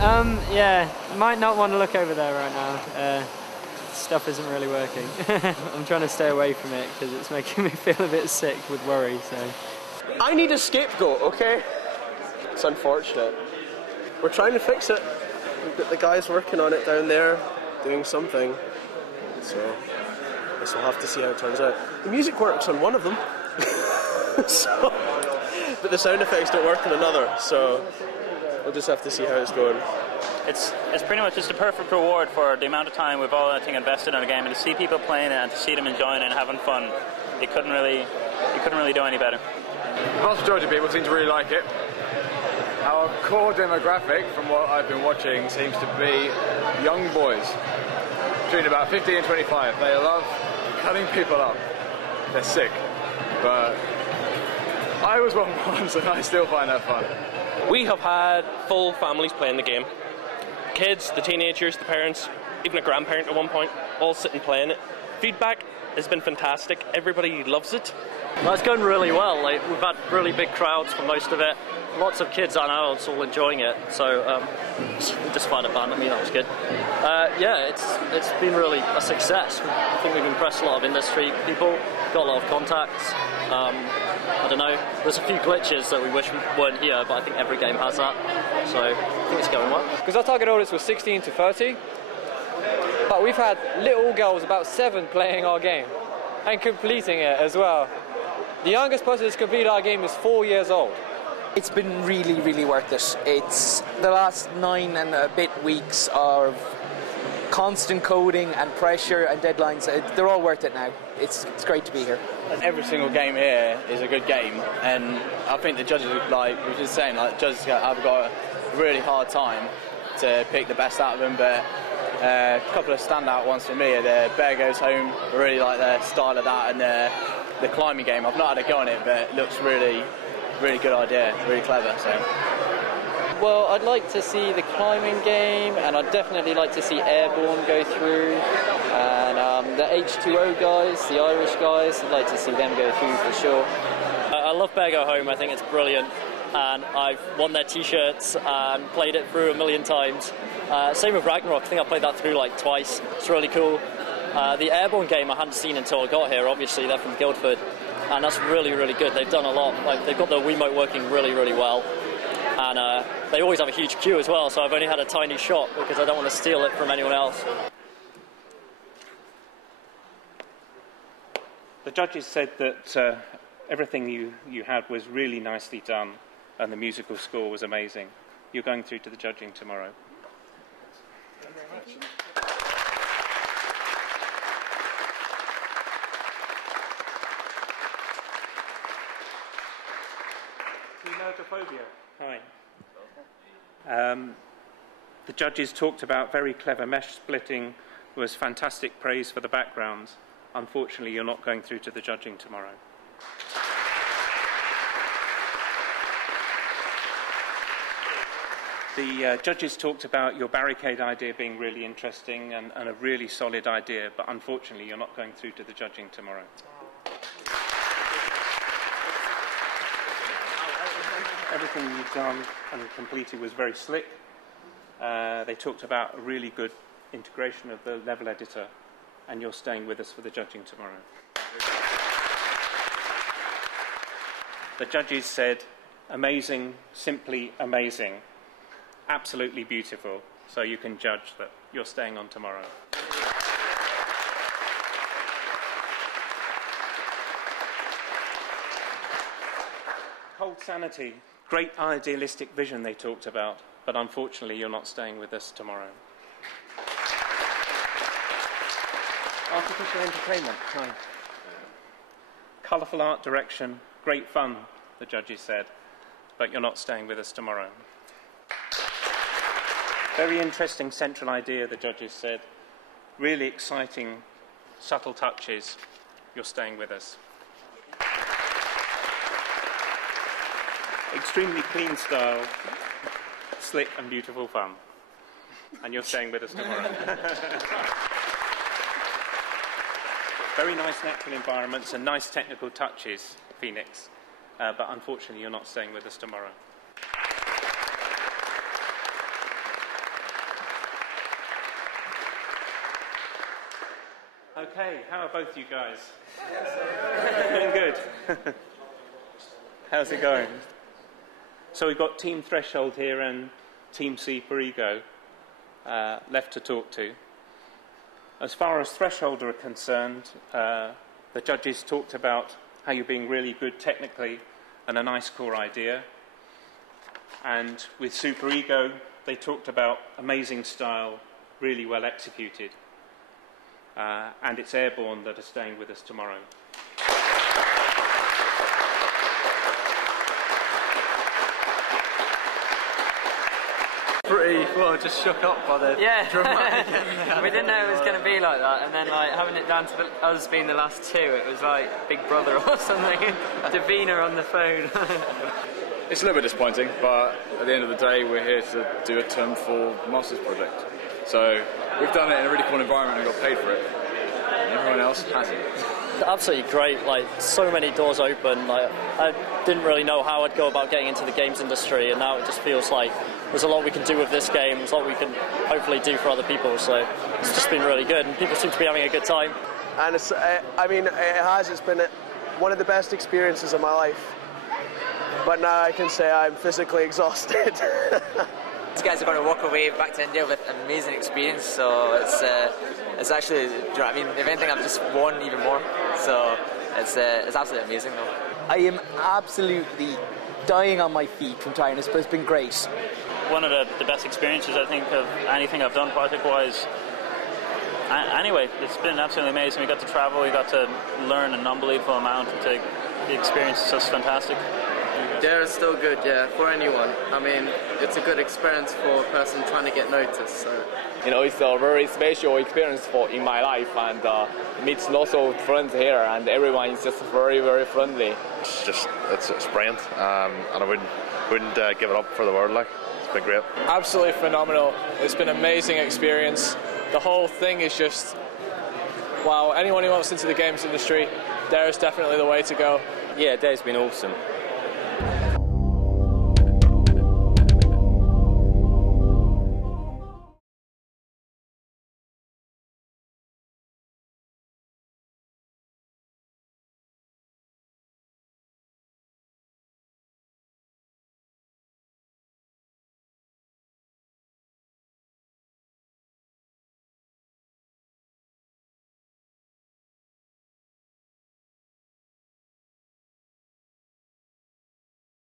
Yeah, might not want to look over there right now. Stuff isn't really working. I'm trying to stay away from it because it's making me feel a bit sick with worry, so. I need a scapegoat, okay? It's unfortunate. We're trying to fix it. We've got the guys working on it down there, doing something. So, I guess we'll have to see how it turns out. The music works on one of them. So, but the sound effects don't work on another, so we'll just have to see how it's going. It's pretty much just a perfect reward for the amount of time we've all, I think, invested in a game, and to see people playing it and to see them enjoying it and having fun, you couldn't really do any better. The vast majority of people seem to really like it. Our core demographic, from what I've been watching, seems to be young boys between about 15 and 25. They love cutting people up. They're sick, but I was one once and I still find that fun. We have had full families playing the game. Kids, the teenagers, the parents, even a grandparent at one point, all sitting playing it. Feedback has been fantastic. Everybody loves it. Well, it's going really well. Like, we've had really big crowds for most of it. Lots of kids and adults all enjoying it. So just find it fun. I mean, that was good. Yeah, it's been really a success. I think we've impressed a lot of industry people. Got a lot of contacts. I don't know. There's a few glitches that we wish weren't here, but I think every game has that. So I think it's going well. Because our target audience was 16 to 30, but we've had little girls, about 7, playing our game and completing it as well. The youngest person that's completed our game is 4 years old. It's been really, really worth it. It's the last 9 and a bit weeks of constant coding and pressure and deadlines. They're all worth it now. It's great to be here. Every single game here is a good game, and I think the judges, like we were just saying, like judges have got a really hard time to pick the best out of them. But a couple of standout ones for me are the Bear Goes Home. I really like the style of that, and the climbing game. I've not had a go on it, but it looks really good idea, really clever. So. Well, I'd like to see the climbing game, and I'd definitely like to see Airborne go through, and the H2O guys, the Irish guys, I'd like to see them go through for sure. I love Bear Go Home. I think it's brilliant, and I've won their t-shirts and played it through a million times. Same with Ragnarok. I think I played that through like twice. It's really cool. The Airborne game I hadn't seen until I got here. Obviously, they're from Guildford, and that's really, really good. They've done a lot. Like, they've got the Wiimote working really, really well. And they always have a huge queue as well, so I've only had a tiny shot because I don't want to steal it from anyone else. The judges said that everything you had was really nicely done and the musical score was amazing. You're going through to the judging tomorrow. Thank you very much. ERGOPHOBIA. Hi. The judges talked about very clever mesh splitting, was fantastic praise for the backgrounds. Unfortunately, you're not going through to the judging tomorrow. The judges talked about your barricade idea being really interesting and a really solid idea, but unfortunately, you're not going through to the judging tomorrow. Everything you've done and completed was very slick. They talked about a really good integration of the level editor, and you're staying with us for the judging tomorrow. The judges said, amazing, simply amazing, absolutely beautiful, so you can judge that you're staying on tomorrow. Cold sanity. Great idealistic vision they talked about, but unfortunately you're not staying with us tomorrow. Artificial entertainment. Hi. Colourful art direction, great fun, the judges said, but you're not staying with us tomorrow. Very interesting central idea, the judges said. Really exciting, subtle touches, you're staying with us. Extremely clean style, slick and beautiful fun. And you're staying with us tomorrow. Very nice natural environments and nice technical touches, Phoenix. But unfortunately, you're not staying with us tomorrow. Okay, how are both you guys? Doing good. How's it going? So we've got Team Threshold here and Team C for E.G.O left to talk to. As far as Threshold are concerned, the judges talked about how you're being really good technically and a nice core idea. And with Super E.G.O, they talked about amazing style, really well executed. And it's Airborne that are staying with us tomorrow. Pretty, well, just shook up by the dramatic ending. We didn't know it was going to be like that, and then like having it down to us being the last two, it was like Big Brother or something. Davina on the phone. It's a little bit disappointing, but at the end of the day, we're here to do a term for Masters project. So we've done it in a really cool environment and got paid for it. And everyone else hasn't. Absolutely great, like so many doors open. Like I didn't really know how I'd go about getting into the games industry, and now it just feels like there's a lot we can do with this game, there's a lot we can hopefully do for other people, so it's just been really good and people seem to be having a good time. And it's, I mean, it's been one of the best experiences of my life, but now I can say I'm physically exhausted. These guys are going to walk away back to India with an amazing experience, so it's actually, I mean, if anything, I've just won even more, so it's absolutely amazing though. I am absolutely dying on my feet from trying this, but it's been great. One of the best experiences, I think, of anything I've done project-wise. Anyway, it's been absolutely amazing. We got to travel, we got to learn an unbelievable amount. The experience is just fantastic. They're still good, yeah, for anyone. I mean, it's a good experience for a person trying to get noticed. So. You know, it's a very special experience in my life, and meet lots of friends here, and everyone is just very, very friendly. It's brilliant, and I wouldn't give it up for the world. Like, it's been great. Absolutely phenomenal. It's been an amazing experience. The whole thing is just, wow, anyone who wants into the games industry, there is definitely the way to go. Yeah, Dave's been awesome.